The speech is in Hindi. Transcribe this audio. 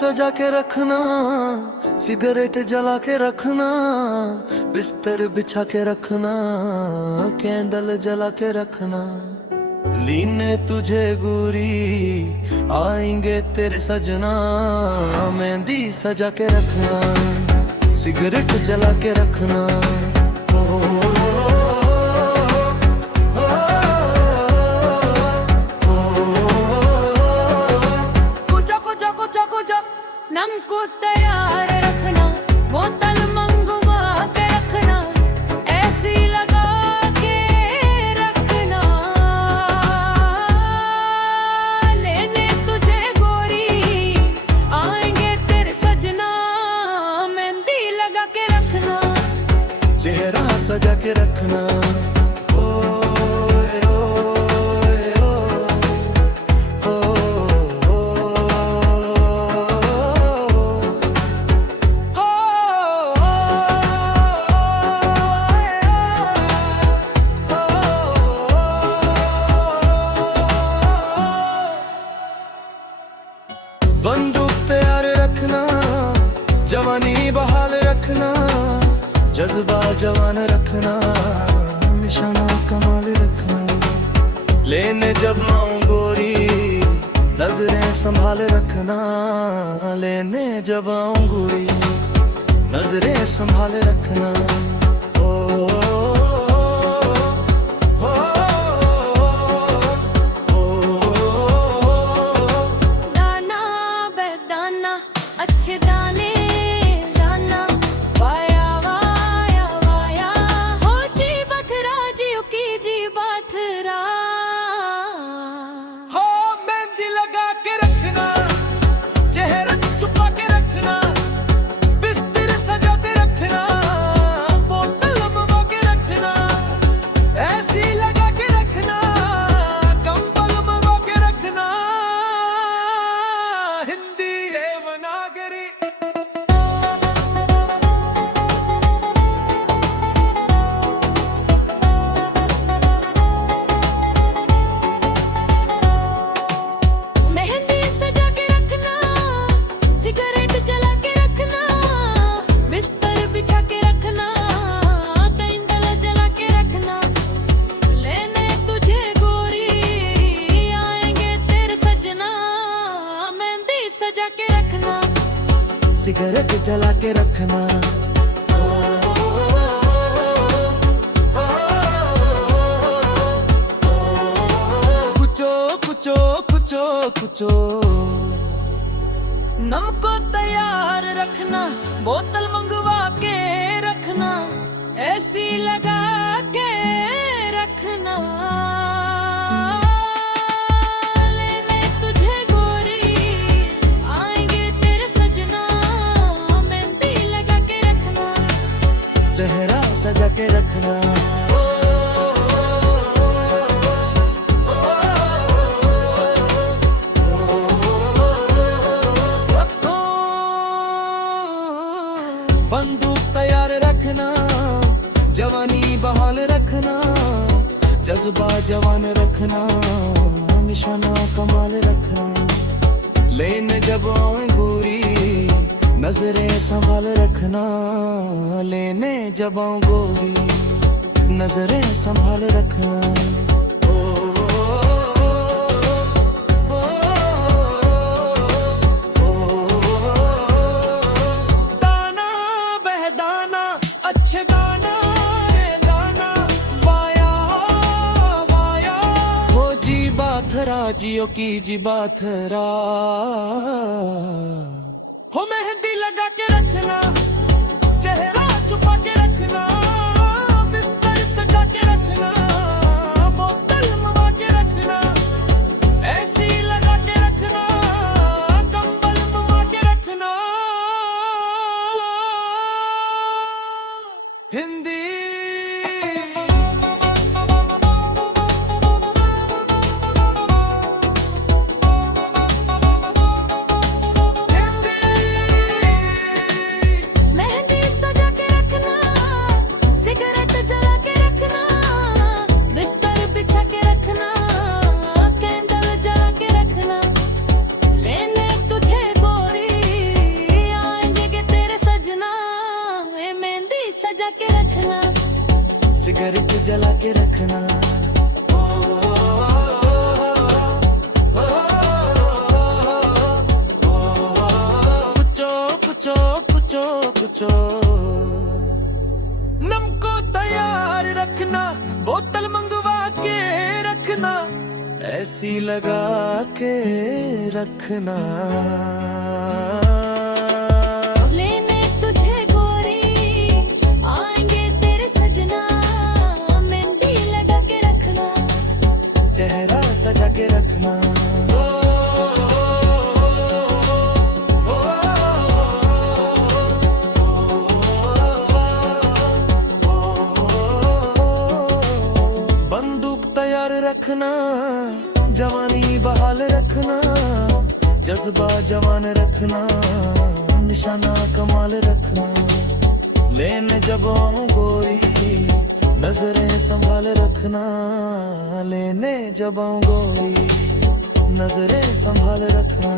सजा के रखना, सिगरेट जला के रखना, बिस्तर बिछा के रखना, कैंडल जला के रखना। लीने तुझे गोरी आएंगे तेरे सजना, मेहंदी सजा के रखना, सिगरेट जला के रखना। नमको तैयार रखना, बोतल मंगवा के रखना, ऐसी लगा के रखना। लेने तुझे गोरी आएंगे तेरे सजना, मेहंदी लगा के रखना, चेहरा सजा के रखना। बंदूक तैयार रखना, जवानी बहाल रखना, जज्बा जवान रखना, निशाना कमाल रखना। लेने जब आऊं गोरी नजरें संभाल रखना, लेने जब आऊं गोरी नजरें संभाल रखना। अच्छे दाने दाना, वाया वाया वाया, हो जी बथरा जियो की जी बथरा। हो मेहंदी लगा के रखना, चेहरा छुपा के रखना, बिस्तर सजा के रखना, बोतल मंगवा के रखना, ऐसी लगा के रखना, कंबल मंगवा के रखना। हिंदी देवनागरी मेहंदी सजा के रखना, सिगरेट जला के रखना, बिस्तर बिछा के रखना, कैंडल जला के रखना। लेने तुझे गोरी आएंगे तेरे सजना, मेहंदी सजा के रखना, सिगरेट जला के रखना। कुचो कुचो कुचो कुचो नमको तैयार रखना, बोतल मंगवा के रखना, ऐसी लगा के रखना। लेने तुझे गोरी आएंगे तेरे सजना, मेहंदी लगा के रखना, चेहरा सजा के रखना। बंदूक तैयार रखना, जवानी बहाल रखना, जज्बा जवान रखना, निशाना कमाल रखना। लेने जब आऊं गोरी नजरें संभाल रखना, लेने जब आऊं गोरी नजरें संभाल रखना। अच्छे दाना रे दाना, वाया वाया, हो जी बाथरा जियो की जी बाथरा। हो मेहंदी लगा के रखना, चेहरा छुपा के रखना, बिस्तर सजा के रखना, बोतल मंगवा के रखना, ऐसी लगा के रखना, कंबल मंगवा के रखना। हिंदी सजा के रखना। कुचो कुचो कुचो नमको तैयार रखना, बोतल मंगवा के रखना, ऐसी लगा के रखना। लेने तुझे गोरी आएंगे तेरे सजना, मेहंदी लगा के रखना, चेहरा सजा के रखना। बंदूक तैयार रखना, जवानी बहाल रखना, जज्बा जवान रखना, निशाना कमाल रखना। लेने जब आऊं गोरी नजरें संभाल रखना, लेने जब आऊं गोरी नजरें संभाल रखना।